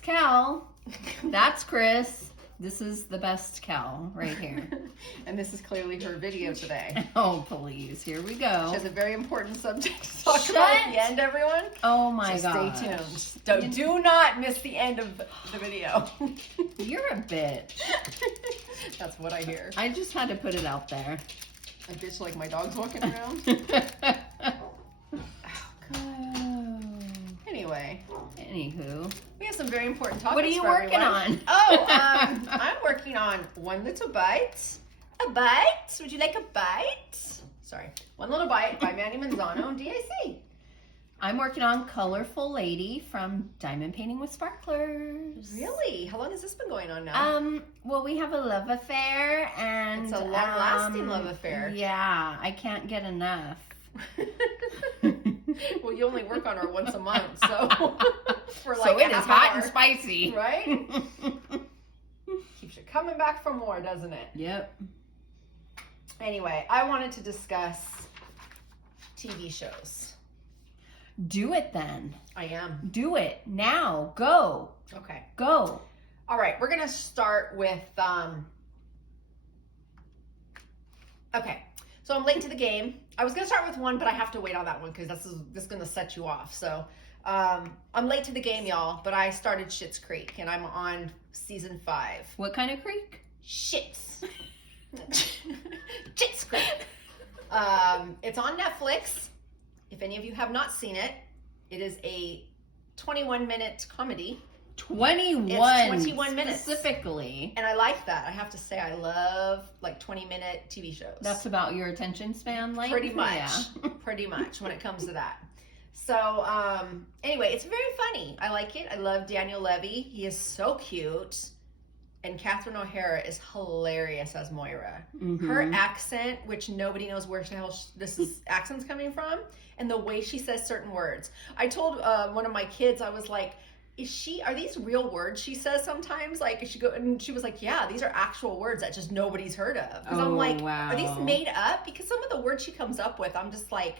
It's Kel. That's Kris. This is the best Kel right here. And this is clearly her video today. Oh, please. Here we go. She has a very important subject to talk about at the end, everyone. Oh my so god. Stay tuned. Do not miss the end of the video. You're a bitch. That's what I hear. I just had to put it out there. A bitch like my dog's walking around. Anyway. Anywho. We have some very important topics. What are you for working everyone. on? Oh, I'm working on one little bite. A bite? Would you like a bite? Sorry. One little bite by Manny Manzano and DAC. I'm working on Colorful Lady from Diamond Painting with Sparklers. Really? How long has this been going on now? Well, we have a love affair, and it's a long-lasting love affair. Yeah, I can't get enough. Well, you only work on her once a month, so for like so it is hot and spicy, right? Keeps you coming back for more, doesn't it? Yep. Anyway, I wanted to discuss TV shows. Do it then. I am. Do it now. Go. Okay. Go. All right, we're gonna start with. Okay. So I'm late to the game. I was gonna start with one, but I have to wait on that one because this is gonna set you off. So I'm late to the game, y'all. But I started Schitt's Creek, and I'm on season 5. What kind of creek? Schitt's Creek. It's on Netflix. If any of you have not seen it, it is a 21-minute comedy. 21. It's 21 minutes specifically. And I like that. I have to say, I love like 20-minute TV shows. That's about your attention span, like pretty much. Yeah. Pretty much when it comes to that. So anyway, it's very funny. I like it. I love Daniel Levy. He is so cute. And Catherine O'Hara is hilarious as Moira. Mm-hmm. Her accent, which nobody knows where the hell this accent's coming from, and the way she says certain words. I told one of my kids, I was like, are these real words she says sometimes? Like, and she was like, yeah, these are actual words that just nobody's heard of. Because I'm like, wow. Are these made up? Because some of the words she comes up with, I'm just like,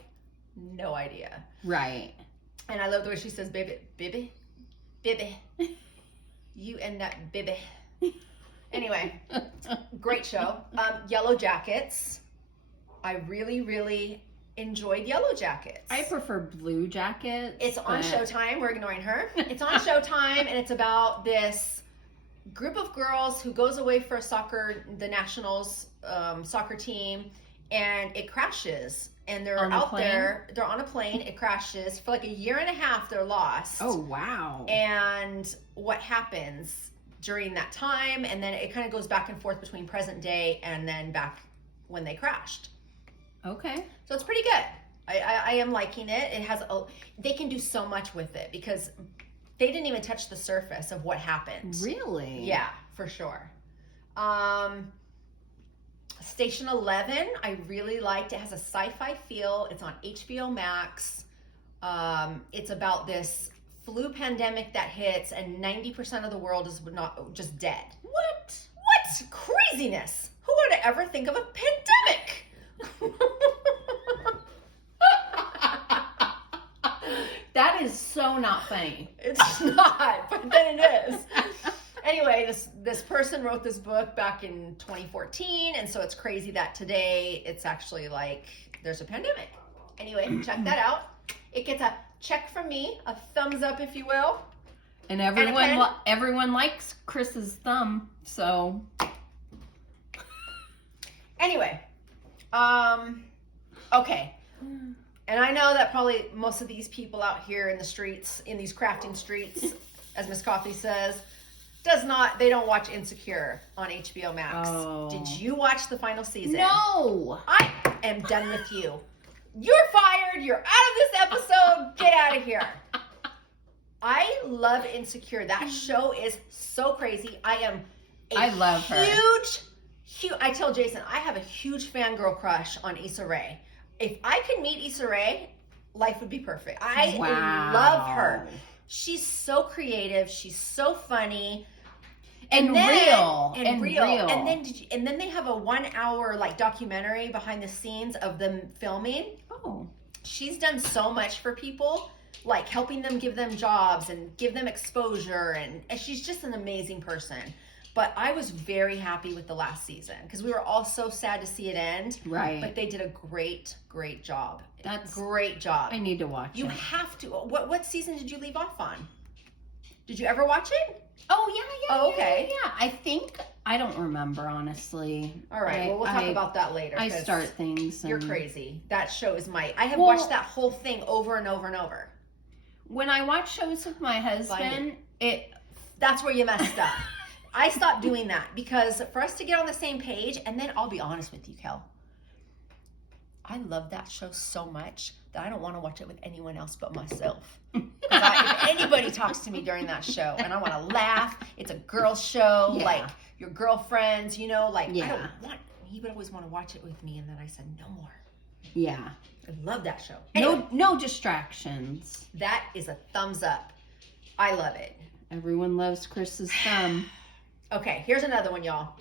no idea. Right. And I love the way she says, baby. You and that baby. Anyway, great show. Yellow Jackets. I really, really enjoyed Yellow Jackets. I prefer Blue Jackets. It's on Showtime. We're ignoring her. It's on Showtime, and it's about this group of girls who goes away for the Nationals soccer team, and it crashes. And they're out there. They're on a plane. It crashes. For like a year and a half, they're lost. Oh, wow. And what happens during that time, and then it kind of goes back and forth between present day and then back when they crashed. Okay. So it's pretty good. I am liking it. It has they can do so much with it because they didn't even touch the surface of what happened. Really? Yeah, for sure. Station 11, I really liked. It has a sci-fi feel. It's on HBO Max. It's about this flu pandemic that hits, and 90% of the world is not just dead. What craziness! Who would ever think of a pandemic? That is so not funny. It's not, but then it is. Anyway, this person wrote this book back in 2014, and so it's crazy that today it's actually like there's a pandemic. Anyway, check that out. It gets a check from me, a thumbs up, if you will. And everyone likes Chris's thumb, so. Anyway, okay. And I know that probably most of these people out here in the streets, in these crafting streets, as Miss Coffee says, they don't watch Insecure on HBO Max. Oh. Did you watch the final season? No. I am done with you. You're fired. You're out of this episode. Get out of here. I love Insecure. That show is so crazy. I love her. I tell Jason, I have a huge fangirl crush on Issa Rae. If I could meet Issa Rae, life would be perfect. I love her. She's so creative. She's so funny. And real. And then they have a 1-hour like documentary behind the scenes of them filming. Oh. She's done so much for people. like helping them, give them jobs and give them exposure. And she's just an amazing person. But I was very happy with the last season because we were all so sad to see it end. Right. But they did a great job. That's great job. I need to watch You it. have to. What season did you leave off on? Did you ever watch it? Oh, yeah. Oh, okay. Yeah. I think, I don't remember, honestly. All right. Well, we'll talk about that later. I start things. You're crazy. That show is I have watched that whole thing over and over and over. When I watch shows with my husband, that's where you messed up. I stopped doing that because for us to get on the same page, and then I'll be honest with you, Kel. I love that show so much that I don't want to watch it with anyone else but myself. If anybody talks to me during that show and I want to laugh, it's a girl show, like your girlfriends, I don't want, he would always want to watch it with me. And then I said, no more. Yeah. I love that show. Anyway, no distractions. That is a thumbs up. I love it. Everyone loves Chris's thumb. Okay, here's another one, y'all.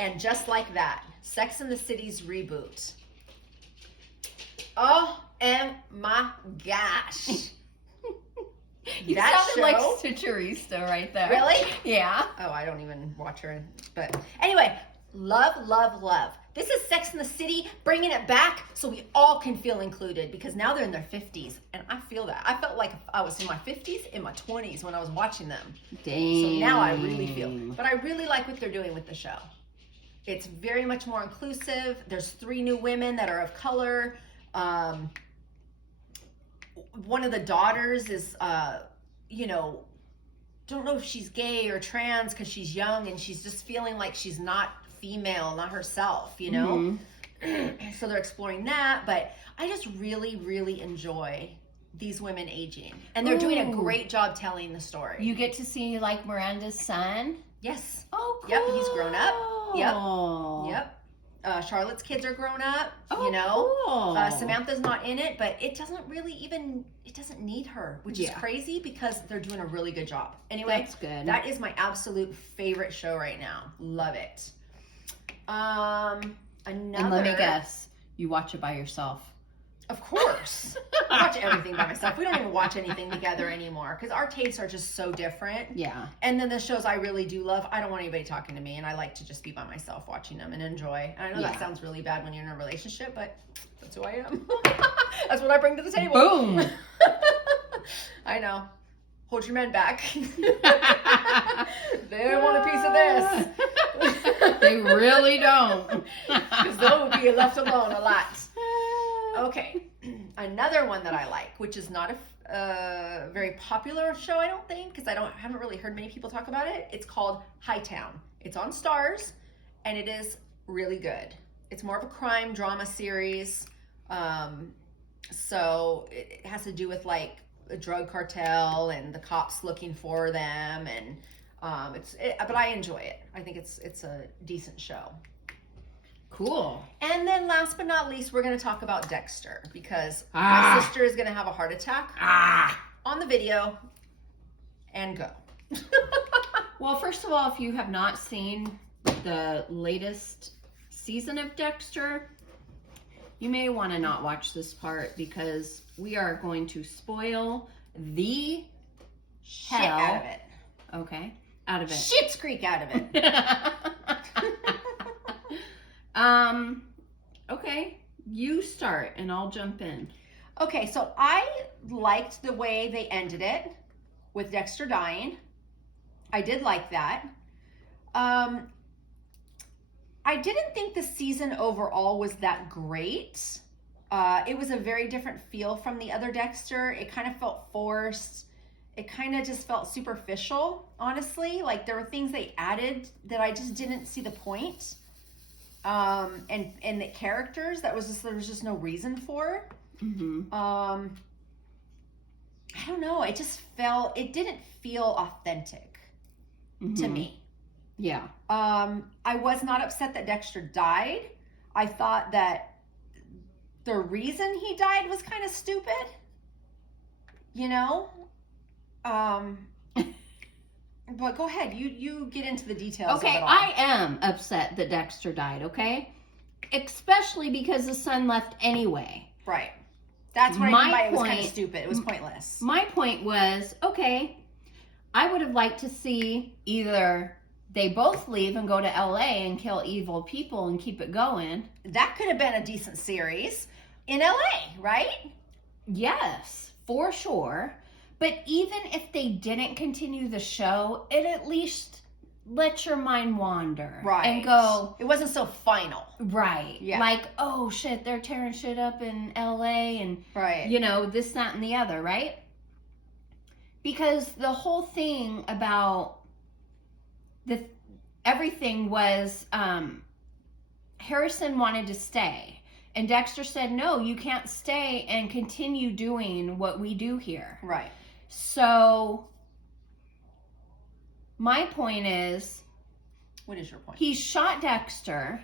And just like that, Sex and the City's reboot. Oh, my gosh. You sounded like Sisterista right there. Really? Yeah. Oh, I don't even watch her. But anyway, love. This is Sex and the City, bringing it back so we all can feel included because now they're in their 50s. And I feel that. I felt like I was in my 50s, in my 20s when I was watching them. Dang. So now I really feel. But I really like what they're doing with the show. It's very much more inclusive. There's 3 new women that are of color. One of the daughters is, don't know if she's gay or trans because she's young and she's just feeling like she's not female, not herself, Mm-hmm. So they're exploring that, but I just really, really enjoy these women aging. And they're doing a great job telling the story. You get to see like Miranda's son? Yes. Oh, cool. Yep, he's grown up. Yep. Charlotte's kids are grown up, Cool. Samantha's not in it, but it doesn't need her, which is crazy because they're doing a really good job. Anyway, that's good. That is my absolute favorite show right now. Love it. And let me guess, you watch it by yourself. Of course. I watch everything by myself. We don't even watch anything together anymore because our tastes are just so different. Yeah. And then the shows I really do love, I don't want anybody talking to me, and I like to just be by myself watching them and enjoy. And I know that sounds really bad when you're in a relationship, but that's who I am. That's what I bring to the table. Boom. I know. Hold your men back. They don't want a piece of this. They really don't. Because they'll be left alone a lot. Okay, another one that I like, which is not a very popular show, I don't think, because I haven't really heard many people talk about it. It's called Hightown. It's on Stars, and it is really good. It's more of a crime drama series, so it has to do with like a drug cartel and the cops looking for them, and but I enjoy it. I think it's a decent show. Cool. And then last but not least, we're going to talk about Dexter because my sister is going to have a heart attack on the video and go. Well, first of all, if you have not seen the latest season of Dexter, you may want to not watch this part because we are going to spoil the Shit out of it. Okay. Out of it. Shit's Creek out of it. Okay, you start and I'll jump in. Okay, so I liked the way they ended it with Dexter dying. I did like that. I didn't think the season overall was that great. It was a very different feel from the other Dexter. It kind of felt forced. It kind of just felt superficial, honestly. Like there were things they added that I just didn't see the point. And the characters there was just no reason for. Mm-hmm. I don't know. It didn't feel authentic to me. Yeah. I was not upset that Dexter died. I thought that the reason he died was kind of stupid. But go ahead. You get into the details. Okay, of it all. I am upset that Dexter died, okay? Especially because the son left anyway. Right. That's what I My mean by it was kind point- of stupid. It was pointless. My point was, okay, I would have liked to see either they both leave and go to LA and kill evil people and keep it going. That could have been a decent series in LA, right? Yes, for sure. But even if they didn't continue the show, it at least let your mind wander. Right. And go, It wasn't so final. right. Yeah. Like, oh shit, they're tearing shit up in LA and, Right. you know, this, that, and the other, right? Because the whole thing about everything was Harrison wanted to stay. And Dexter said, no, you can't stay and continue doing what we do here. Right. So my point is, What is your point? he shot Dexter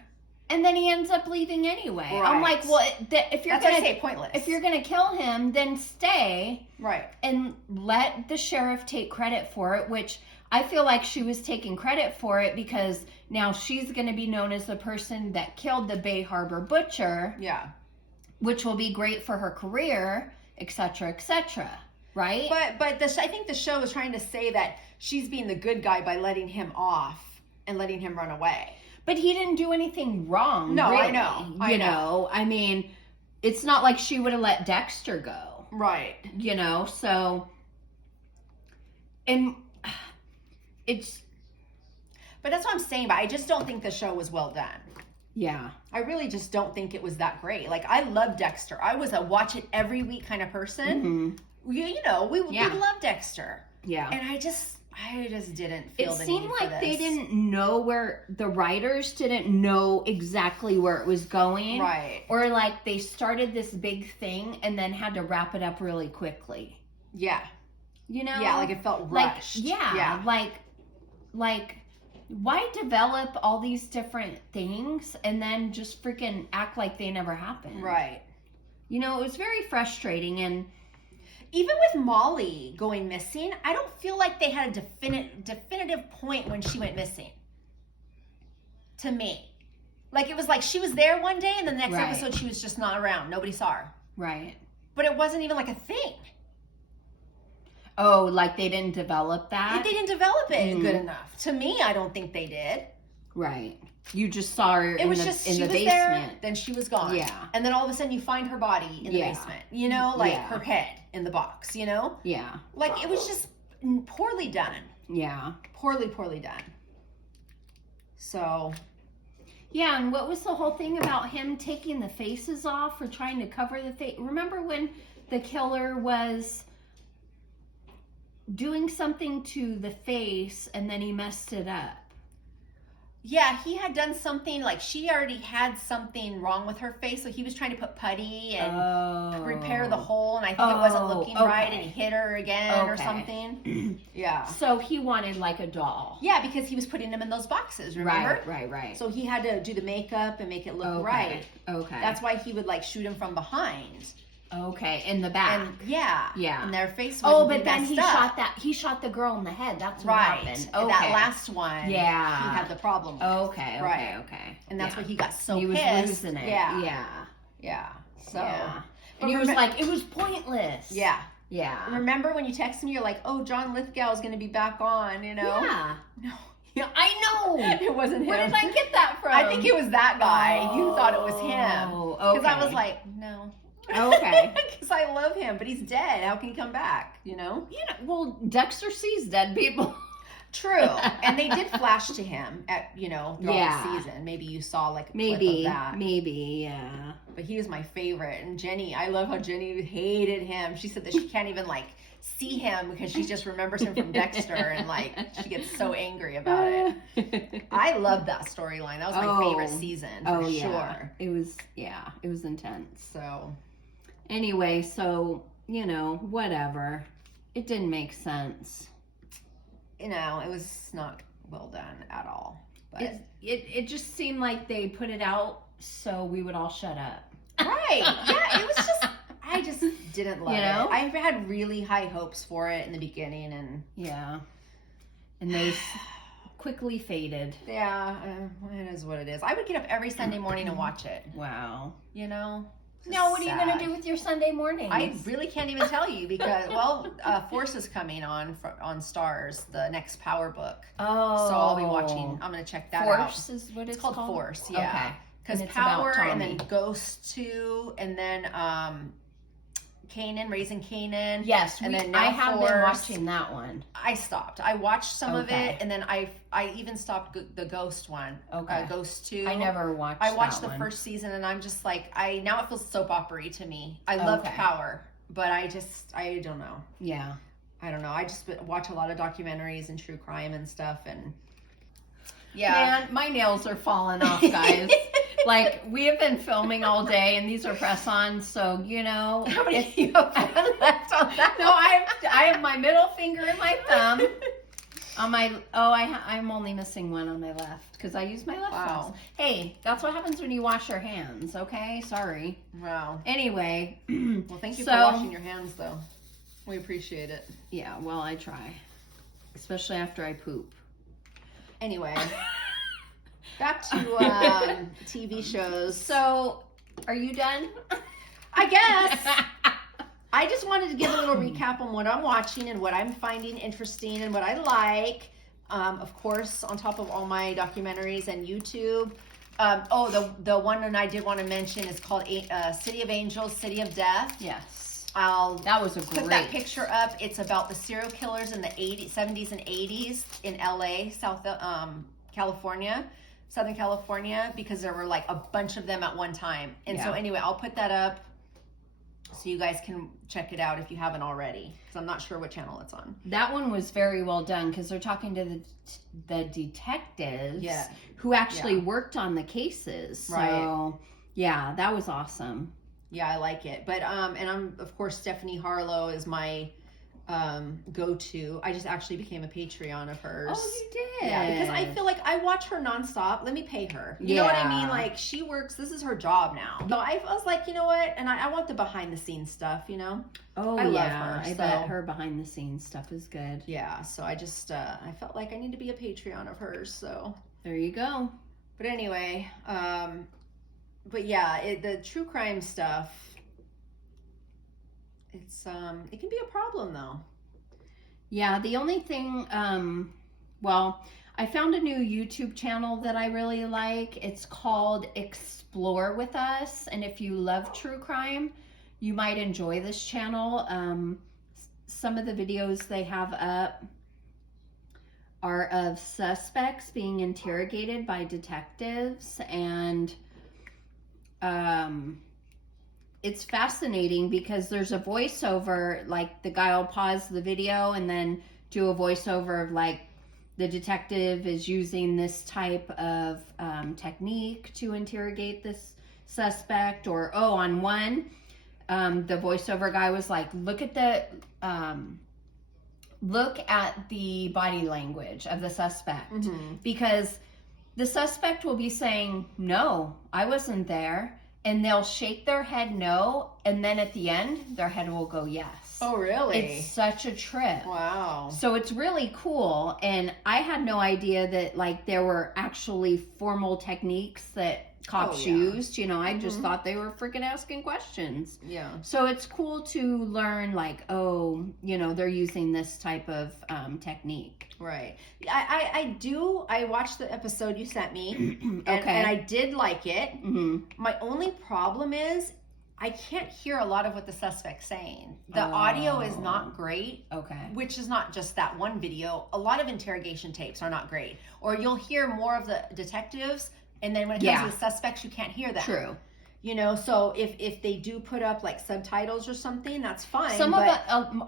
and then he ends up leaving anyway. Right. I'm like, well, if you're That's why I gonna say pointless. if you're gonna kill him, then stay right. and let the sheriff take credit for it, which I feel like she was taking credit for it because now she's going to be known as the person that killed the Bay Harbor butcher, Yeah. which will be great for her career, etc., right? But I think the show is trying to say that she's being the good guy by letting him off and letting him run away. But he didn't do anything wrong. No, really, I know. You know, I mean, it's not like she would have let Dexter go. Right. You know, so, and it's, But that's what I'm saying. But I just don't think the show was well done. yeah. I really just don't think it was that great. Like, I love Dexter. I was a watch it every week kind of person. Mhm. You know, we Yeah. love Dexter. Yeah. And I just didn't It feel the seemed need like for they this. didn't know where the writers didn't know exactly where it was going. Right. Or like they started this big thing and then had to wrap it up really quickly. Yeah. You know? Yeah, like it felt rushed. Yeah. Like why develop all these different things and then just freaking act like they never happened? Right. You know, it was very frustrating. And Even with Molly going missing, I don't feel like they had a definitive point when she went missing. To me. Like, it was like she was there one day and the next Right. episode she was just not around. Nobody saw her. right. But it wasn't even like a thing. Oh, like they didn't develop that? They didn't develop it Mhm. good enough. To me, I don't think they did. Right. You just saw her It in was the, just in she the was basement. there, then she was gone. Yeah. And then all of a sudden you find her body in the Yeah. basement. You know, like Yeah. her head in the box, you know? Yeah. Like, it was just poorly done. Yeah. Poorly done. So, Yeah, and what was the whole thing about him taking the faces off or trying to cover the face? Remember when the killer was doing something to the face and then he messed it up? yeah, he had done something, like she already had something wrong with her face, so he was trying to put putty and repair the hole, and I think it wasn't looking right, and he hit her again or Okay. something. Yeah. So he wanted like a doll. Yeah, because he was putting them in those boxes, remember? Right. So he had to do the makeup and make it look okay. right. Okay. That's why he would like shoot him from behind. okay, in the back. And yeah. Yeah. And their face Oh, wouldn't but be then he messed up. shot the girl in the head. That's what Right. happened. And Okay. that last one, Yeah. he had the problem with. Okay. Right. Okay. And that's Yeah. why he got so he was pissed. losing it. Yeah. Yeah. So. Yeah. But And he was remem- like, it was pointless. Yeah. Yeah. Remember when you texted me, you're like, oh, John Lithgow is going to be back on, you know? Yeah. No. Yeah, I know. It wasn't him. Where did I get that from? I think it was that guy. You thought it was him. Oh, Because okay. I was like, no. Okay. Because I love him, but he's dead. How can he come back, you know? You know, well, Dexter sees dead people. True. And they did flash to him at, throughout the season. Maybe you saw like a clip of that. Maybe, yeah. But he was my favorite. And Jenny, I love how Jenny hated him. She said that she can't even like see him because she just remembers him from Dexter, and like she gets so angry about it. I love that storyline. That was my favorite season for sure. It was intense. So Anyway, so, whatever. It didn't make sense. it was not well done at all. But It just seemed like they put it out so we would all shut up. right. Yeah, it was just I just didn't love You know? it. I had really high hopes for it in the beginning, and Yeah. And they quickly faded. yeah, it is what it is. I would get up every Sunday morning and watch it. Wow. Now, what are you going to Sad. do with your Sunday mornings? I really can't even tell you because, well, Force is coming on Stars, the next Power book. Oh. So I'll be watching. I'm going to check that out. Force is what It's called Force, yeah. Okay. Because And it's Power about and then Tommy. Ghost 2 and then Kanan, Raising Kanan. Yes, and then I now have been Force. watching that one. I stopped. I watched some of Okay. it and then I even stopped the Ghost one. Okay. Ghost 2. I never watched I watched that the one. first season and I'm just like, now it feels soap opera-y to me. I loved Okay. Power, but I don't know. Yeah. I don't know. I just watch a lot of documentaries and true crime and stuff and yeah. Man, my nails are falling off, guys. Like, we have been filming all day, and these are press-ons, so, you know. How many you have left on that? No, I have my middle finger and my thumb. On my, I'm only missing one on my left, because I use my left Wow. hand. Hey, that's what happens when you wash your hands, okay? Sorry. Wow. Anyway. Well, thank you for washing your hands, though. We appreciate it. Yeah, well, I try. Especially after I poop. Anyway, back to TV shows. So, are you done? I guess. I just wanted to give a little recap on what I'm watching and what I'm finding interesting and what I like. Of course, on top of all my documentaries and YouTube. The one that I did want to mention is called City of Angels, City of Death. Yes. That was a put great that picture up. It's about the serial killers in the 70s and 80s in LA, Southern California, because there were like a bunch of them at one time. And so anyway, I'll put that up so you guys can check it out if you haven't already, because I'm not sure what channel it's on. That one was very well done because they're talking to the detectives who actually worked on the cases. So, Right. yeah, that was awesome. Yeah, I like it. But and I'm, of course, Stephanie Harlow is my go-to. I just actually became a Patreon of hers. Oh, you did? Yeah, because I feel like I watch her nonstop. Let me pay her. You know what I mean? Like, she works, this is her job now. So I was like, you know what? And I want the behind-the-scenes stuff, you know? Oh, I yeah. love her. I bet her behind-the-scenes stuff is good. Yeah, so I just, I felt like I need to be a Patreon of hers, so. There you go. But anyway, but yeah, the true crime stuff, it can be a problem though. Yeah, the only thing, well, I found a new YouTube channel that I really like. It's called Explore With Us, and if you love true crime, you might enjoy this channel. Some of the videos they have up are of suspects being interrogated by detectives, and it's fascinating because there's a voiceover, like the guy will pause the video and then do a voiceover of like the detective is using this type of technique to interrogate this suspect, or on one the voiceover guy was like, look at the body language of the suspect, because the suspect will be saying, no, I wasn't there, and they'll shake their head no, and then at the end their head will go yes. Oh, really? It's such a trip. Wow. So it's really cool, and I had no idea that like there were actually formal techniques that cops used. You know, I just thought they were freaking asking questions. Yeah. So it's cool to learn like, oh, you know, they're using this type of technique. Right. I watched the episode you sent me, and I did like it. Mm-hmm. My only problem is I can't hear a lot of what the suspect's saying. The audio is not great. Okay. Which is not just that one video. A lot of interrogation tapes are not great. Or you'll hear more of the detectives, and then when it comes to the suspects, you can't hear them. True. You know, so if they do put up like subtitles or something, that's fine. Some of it,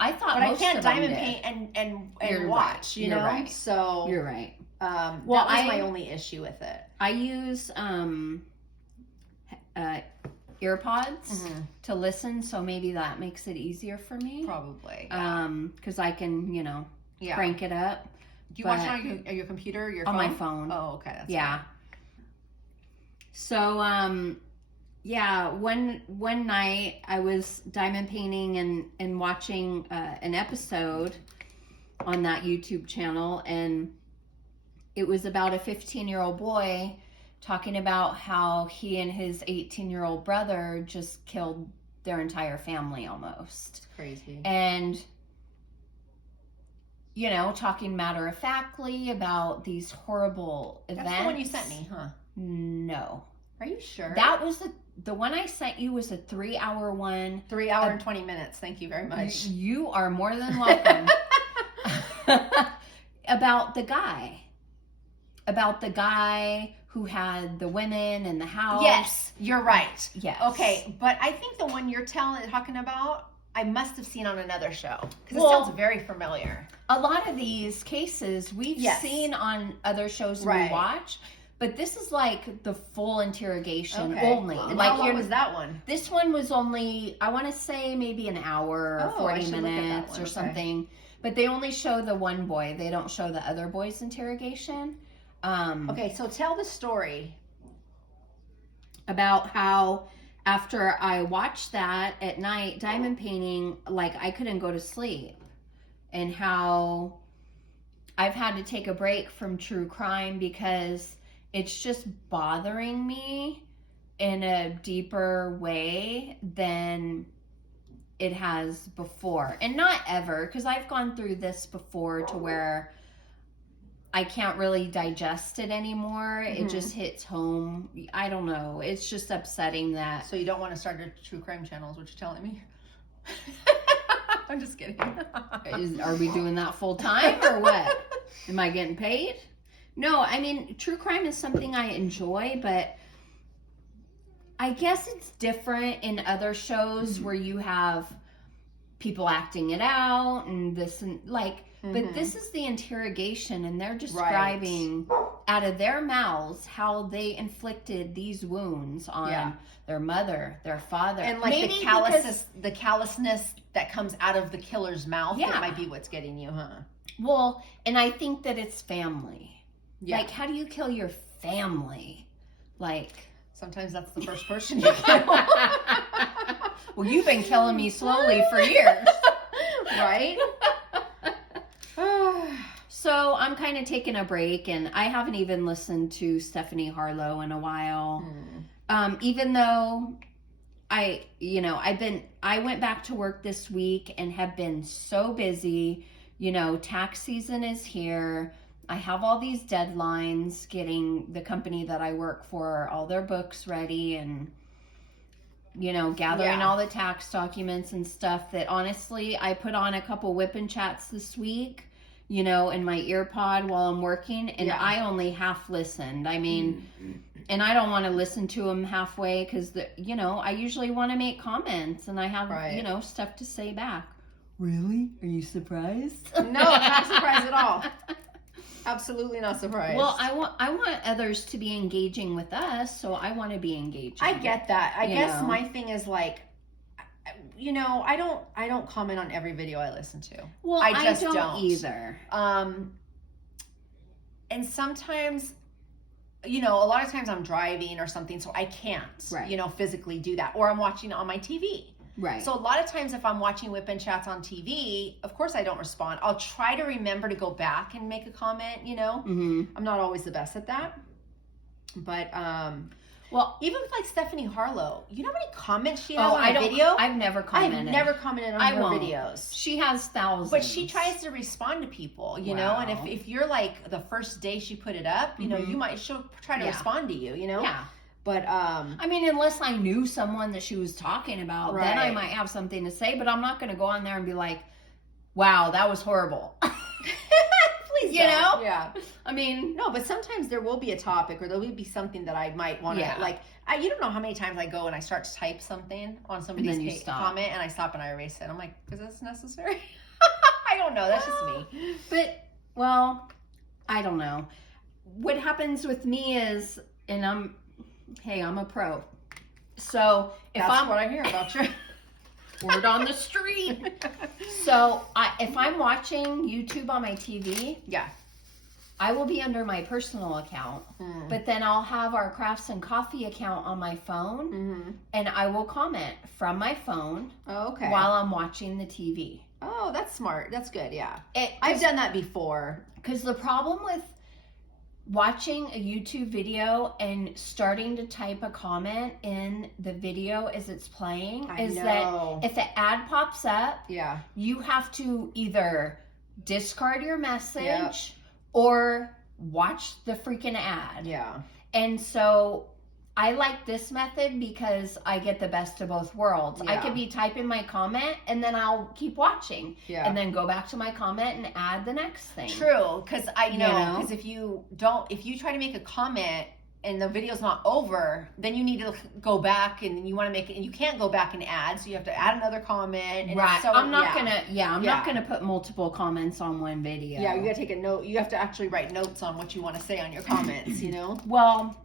I thought, but most I can't of them diamond did. paint and You're watch. right. You You're know, right. so You're right. That Well, was my only issue with it. I use earpods to listen, so maybe that makes it easier for me. Probably. Because I can, you know, crank it up. Do you watch it on your computer or your on phone? my phone? Oh, okay. That's yeah. fine. So, one night I was diamond painting and watching an episode on that YouTube channel, and it was about a 15-year-old boy talking about how he and his 18-year-old brother just killed their entire family almost. Crazy. And, you know, talking matter-of-factly about these horrible events. That's the one you sent me, huh? No. Are you sure? That was the one I sent you was a 3-hour one. 3 hour and 20 minutes. Thank you very much. You are more than welcome. About the guy who had the women in the house. Yes, you're right. Yes. Okay, but I think the one you're talking about, I must have seen on another show because Well, it sounds very familiar. A lot of these cases we've seen on other shows we watch, but this is like the full interrogation only. And like how long was that one? This one was only, I want to say maybe an hour or 40 minutes or something. But they only show the one boy. They don't show the other boy's interrogation. Okay, so tell the story. About how after I watched that at night, diamond painting, like I couldn't go to sleep. And how I've had to take a break from true crime because it's just bothering me in a deeper way than it has before. And not ever, because I've gone through this before to where I can't really digest it anymore. Mm-hmm. It just hits home. I don't know. It's just upsetting that. So you don't want to start a true crime channel is what you're telling me? I'm just kidding. Are we doing that full time or what? Am I getting paid? No, I mean, true crime is something I enjoy, but I guess it's different in other shows where you have people acting it out and this and like, but this is the interrogation and they're describing out of their mouths how they inflicted these wounds on their mother, their father. And like the callousness that comes out of the killer's mouth, that might be what's getting you, huh? Well, and I think that it's family. Yeah. Like, how do you kill your family? Like, sometimes that's the first person you kill. Well, you've been killing me slowly for years. Right? So I'm kind of taking a break, and I haven't even listened to Stephanie Harlow in a while. Even though I went back to work this week and have been so busy. You know, tax season is here. I have all these deadlines, getting the company that I work for, all their books ready and, you know, gathering all the tax documents and stuff that honestly, I put on a couple WIP Chats this week, you know, in my ear pod while I'm working, and I only half listened. I mean, and I don't want to listen to them halfway because, you know, I usually want to make comments and I have, you know, stuff to say back. Really? Are you surprised? No, I'm not surprised at all. Absolutely not surprised. Well, I want others to be engaging with us, so I want to be engaging. I get that. I guess my thing is like, you know, I don't comment on every video I listen to. Well, I just don't either. And sometimes, you know, a lot of times I'm driving or something, so I can't, you know, physically do that, or I'm watching it on my TV. Right. So a lot of times if I'm watching WIP Chats on TV, of course I don't respond. I'll try to remember to go back and make a comment, you know. I'm not always the best at that. But, well, even with like Stephanie Harlow, you know how many comments she has on a video? I've never commented. I've never commented on her videos. She has thousands. But she tries to respond to people, you know. And if you're like the first day she put it up, you know, she'll try to respond to you, you know. Yeah. But, I mean, unless I knew someone that she was talking about, then I might have something to say, but I'm not going to go on there and be like, wow, that was horrible. Please you know? Yeah. I mean, no, but sometimes there will be a topic or there will be something that I might want to, like, you don't know how many times I go and I start to type something on somebody's comment and I stop and I erase it. I'm like, is this necessary? I don't know. That's just me. But, well, I don't know. What happens with me is, and I'm a pro. So That's what I hear about you. Word on the street. So if I'm watching YouTube on my TV, I will be under my personal account, but then I'll have our Craftsandcoffeekk account on my phone, and I will comment from my phone while I'm watching the TV. Oh, that's smart. That's good, yeah. I've done that before. Because the problem watching a YouTube video and starting to type a comment in the video as it's playing that if an ad pops up, you have to either discard your message or watch the freaking ad. Yeah. And so I like this method because I get the best of both worlds. I could be typing my comment and then I'll keep watching and then go back to my comment and add the next thing. True, because I know, because if you try to make a comment and the video's not over, then you need to go back and you want to make it, and you can't go back and add, so you have to add another comment. And right. So, I'm not gonna put multiple comments on one video. Yeah, you gotta take a note. You have to actually write notes on what you want to say on your comments, you know? Well,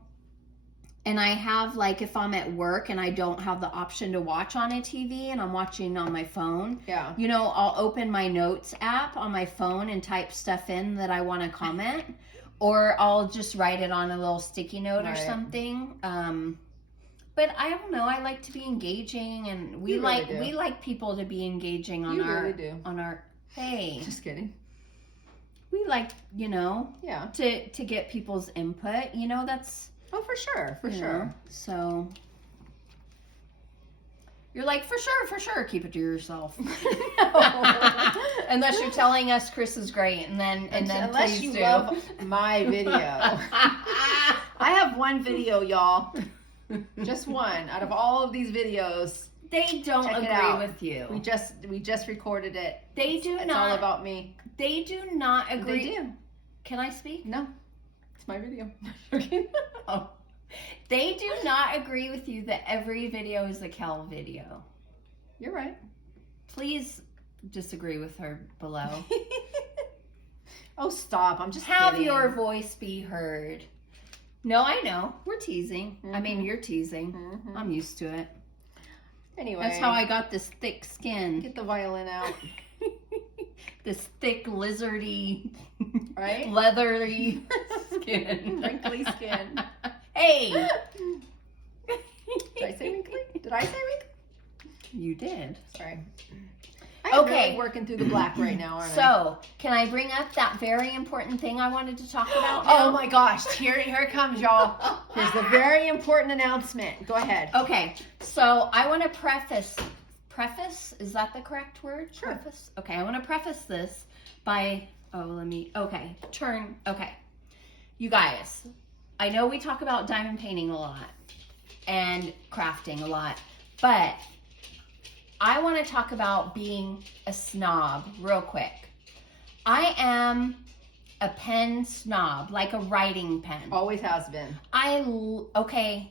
and I have, like, if I'm at work and I don't have the option to watch on a TV and I'm watching on my phone, you know, I'll open my notes app on my phone and type stuff in that I want to comment, or I'll just write it on a little sticky note or something. But I don't know. I like to be engaging, and we like people to be engaging on our. Hey, just kidding. We like, you know, to get people's input. You know, that's. Oh, for sure. So you're like, for sure, keep it to yourself. Unless you're telling us Kris is great, and then unless you love my video. I have one video, y'all. Just one out of all of these videos. They don't agree with you. We just recorded it. They do not. It's all about me. They do not agree. They do. Can I speak? No. It's my video. Oh. They do not agree with you that every video is a Kel video. You're right. Please disagree with her below. Oh, stop. I'm just Have kidding. your voice be heard. No, I know. We're teasing. I mean, you're teasing. I'm used to it. Anyway. That's how I got this thick skin. Get the violin out. This thick, lizardy, right? Leathery skin. Wrinkly skin. Hey! Did I say wrinkly? Did I say wrinkly? You did. Sorry. I'm really working through the black right now, aren't I? So, can I bring up that very important thing I wanted to talk about now? Oh my gosh. Here it comes, y'all. Here's the very important announcement. Go ahead. Okay. So, I want to preface, is that the correct word? Sure. Preface? Okay. I want to preface this by, you guys, I know we talk about diamond painting a lot and crafting a lot, but I want to talk about being a snob real quick. I am a pen snob, like a writing pen. Always has been.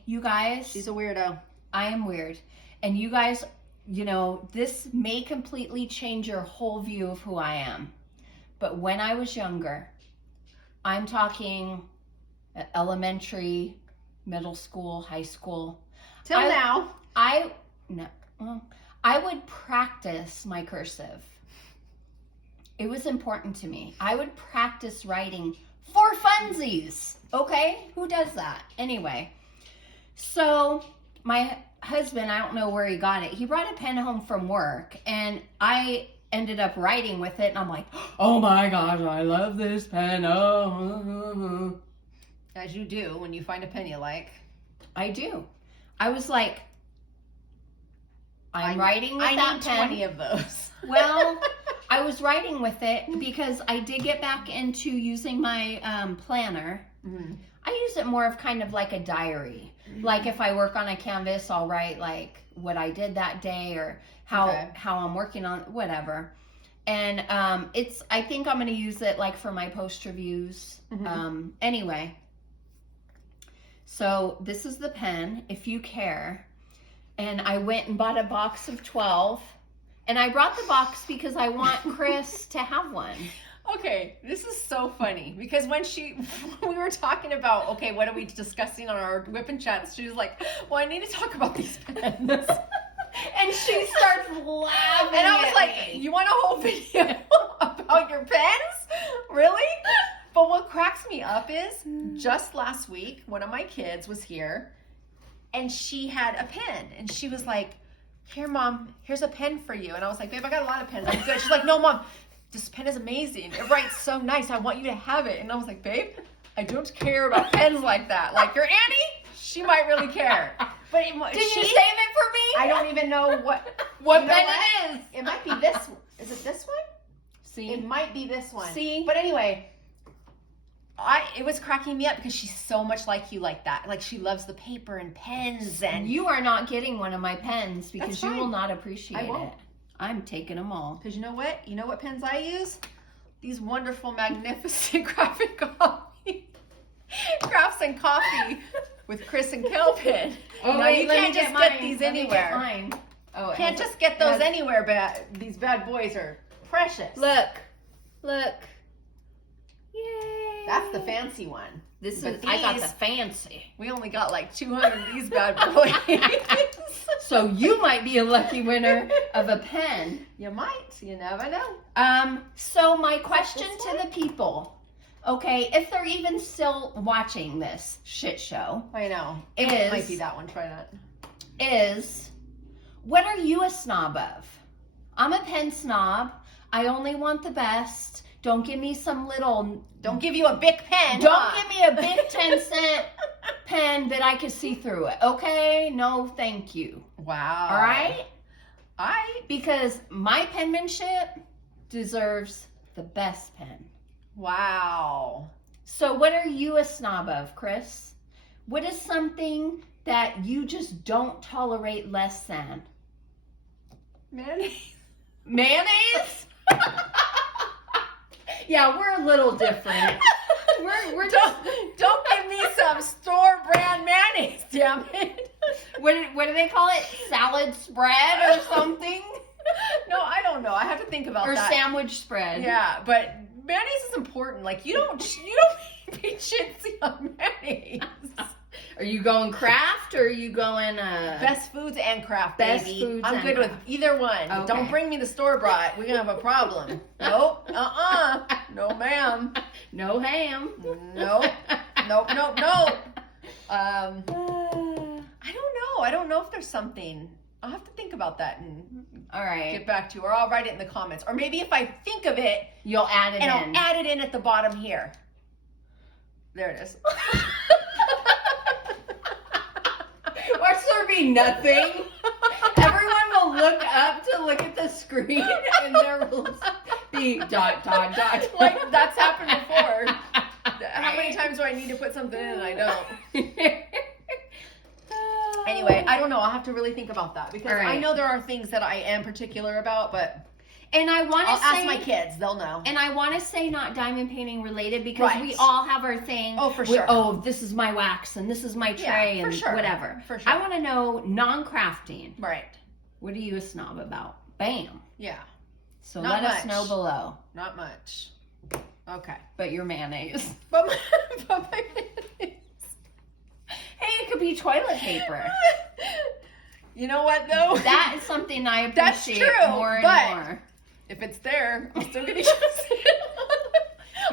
You guys. She's a weirdo. I am weird. And you guys, you know, this may completely change your whole view of who I am. But when I was younger, I'm talking elementary, middle school, high school. Till now. I would practice my cursive. It was important to me. I would practice writing for funsies. Okay? Who does that? Anyway. So, my husband, I don't know where he got it. He brought a pen home from work, and I ended up writing with it, and I'm like, oh my gosh, I love this pen. Oh. As you do when you find a pen you like. I do. I was like, I'm writing with that pen. I need 20 of those. Well, I was writing with it because I did get back into using my planner. Mm-hmm. I use it more of kind of like a diary. Mm-hmm. Like if I work on a canvas, I'll write like what I did that day or how I'm working on whatever. And I think I'm going to use it like for my post reviews. Mm-hmm. Anyway. So this is the pen, if you care. And I went and bought a box of 12. And I brought the box because I want Kris to have one. Okay, this is so funny. Because when we were talking about, okay, what are we discussing on our WIP Chats, she was like, well, I need to talk about these pens. And she starts laughing. And I was like, you want a whole video about your pens? Really? But what cracks me up is, just last week, one of my kids was here, and she had a pen, and she was like, here, Mom, here's a pen for you. And I was like, babe, I got a lot of pens. I'm good. She's like, no, Mom, this pen is amazing. It writes so nice. I want you to have it. And I was like, babe, I don't care about pens like that. Like your Annie, she might really care. But Did you save it for me? I don't even know what What you know pen what? it is. It might be this one. Is it this one? See? It might be this one. See? But anyway, it was cracking me up because she's so much like you like that. Like she loves the paper and pens and You are not getting one of my pens because That's you fine. will not appreciate I won't. it. I'm taking them all. Because you know what? You know what pens I use? These wonderful, magnificent Craftsandcoffeekk with Kris and Kel pen. Oh, now, wait, you let can't me just get get mine. these Let me get anywhere. mine. Oh, it Can't has just get those has- anywhere. These bad boys are precious. Look. Yay. That's the fancy one. This But is, I got the these- fancy. We only got like 200 of these bad boys. So you might be a lucky winner of a pen. You might. You never know. So my question to the people, okay, if they're even still watching this shit show, I know. Is- It might be that one. Try that. is what are you a snob of? I'm a pen snob. I only want the best. Don't give me some little, Don't give you a big pen. don't give me a big 10-cent pen that I can see through it, okay? No, thank you. Wow. All right? All right. Because my penmanship deserves the best pen. Wow. So what are you a snob of, Kris? What is something that you just don't tolerate less than? Mayonnaise. Mayonnaise? Yeah, we're a little different. We're Don't give me some store brand mayonnaise, damn it. what do they call it? Salad spread or something? No, I don't know. I have to think about Or that. sandwich spread. Yeah, but mayonnaise is important. Like you don't be chintzy on mayonnaise. Are you going craft or are you going Best foods and craft, Best baby. foods I'm and good with craft. either one. Okay. Don't bring me the store bought. We're gonna have a problem. Nope. No, ma'am. no ham? Nope. Nope. I don't know. I don't know if there's something. I'll have to think about that and All right. get back to you, or I'll write it in the comments. Or maybe if I think of it, You'll add it and in. I'll add it in at the bottom here. There it is. Watch there be nothing. Everyone will look up to look at the screen and there will be dot. Like that's happened before. How many times do I need to put something in and I don't? Anyway, I don't know. I'll have to really think about that because All right. I know there are things that I am particular about, but And I want I'll to ask say, my kids. They'll know. and I want to say not diamond painting related because Right. we all have our thing. Oh, for sure. Oh, this is my wax and this is my tray for and sure. whatever. For sure. I want to know non-crafting. Right. What are you a snob about? Bam. Yeah. So Not let us much. know below. Not much. Okay. But your mayonnaise. But my Hey, it could be toilet paper. You know what though? That is something I That's appreciate true, more and but- more. If it's there, I'm still gonna use it.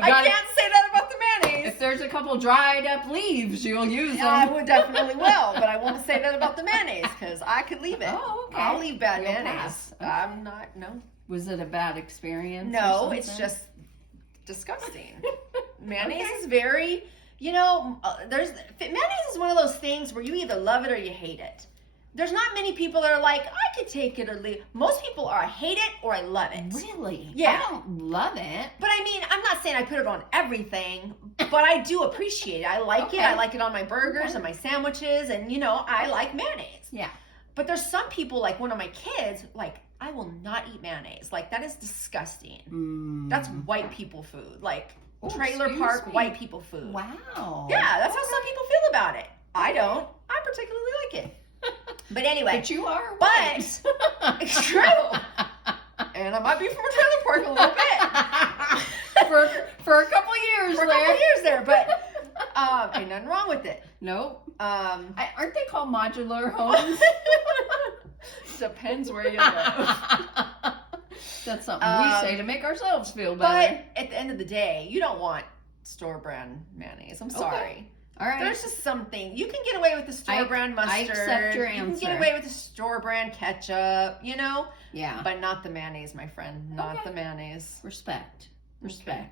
I gotta- can't say that about the mayonnaise. If there's a couple dried up leaves, you'll use them. I would definitely will, but I won't say that about the mayonnaise because I could leave it. Oh, okay. I'll leave bad You'll mayonnaise. pass. Okay. I'm not. No. Was it a bad experience? or No, it's something? just disgusting. Mayonnaise is very. You know, mayonnaise is one of those things where you either love it or you hate it. There's not many people that are like, I could take it or leave. Most people are, I hate it or I love it. Really? Yeah. I don't love it. But I mean, I'm not saying I put it on everything, but I do appreciate it. I like it. Okay. I like it on my burgers Okay. and my sandwiches, and you know, I like mayonnaise. Yeah. But there's some people, like one of my kids, like, I will not eat mayonnaise. Like, that is disgusting. That's white people food. Like, Oh, trailer excuse park me. white people food. Wow. Yeah, that's how some people feel about it. I don't. I particularly like it. But anyway. But you are. But white. it's true. And I might be from a trailer park a little bit. for a couple years For a there. couple years there, but ain't nothing wrong with it. Nope. Um, Aren't they called modular homes? depends where you live. That's something we say to make ourselves feel better. But at the end of the day, you don't want store brand mayonnaise. I'm sorry. All right. There's just something you can get away with the store brand mustard. I accept your You can answer. get away with the store brand ketchup, you know, Yeah. but not the mayonnaise, my friend. Not Okay. the mayonnaise. Respect. Okay.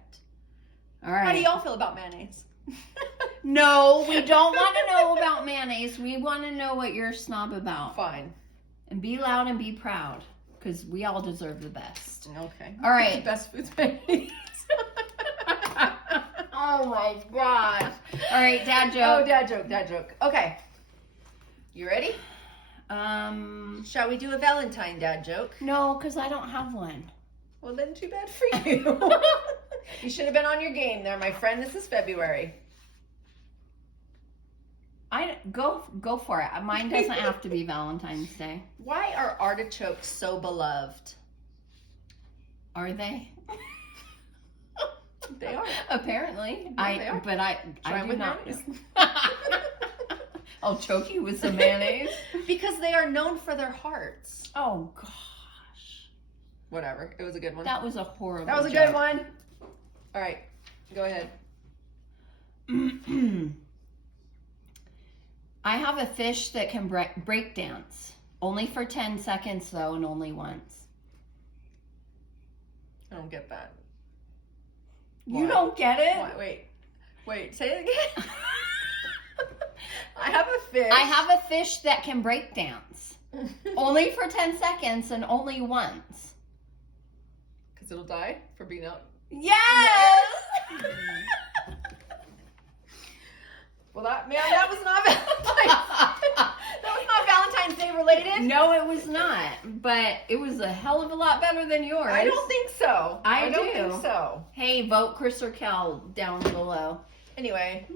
All right. How do y'all feel about mayonnaise? No, we don't want to know about mayonnaise. We want to know what you're a snob about. Fine. And be loud and be proud, because we all deserve the best. Okay. All right. Best foods mayonnaise. Oh my gosh. All right, dad Oh, joke. dad joke. Okay. You ready? Shall we do a Valentine dad joke? No, because I don't have one. Well, then too bad for you. You should have been on your game there, my friend. This is February. Go for it. Mine doesn't have to be Valentine's Day. Why are artichokes so beloved? Are they? They are. Apparently. Yeah, they are. But I Try do with not. mayonnaise. I'll choke you with some mayonnaise. Because they are known for their hearts. Oh gosh. Whatever. It was a good one. That was a horrible That was a joke. good one. All right. Go ahead. I have a fish that can break dance. Only for 10 seconds though, and only once. I don't get that. You Why? don't get it? Why? Wait. Say it again. I have a fish. I have a fish that can break dance. Only for 10 seconds and only once. Because it'll die for being out. Yes! Well, that was not Valentine's. That was not Valentine's Day related. No, it was not. But it was a hell of a lot better than yours. I don't think so. I don't do. think so. Hey, vote Kris or Kel down below. Anyway,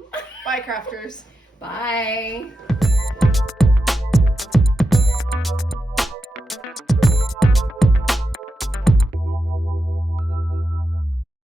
bye, crafters. Bye.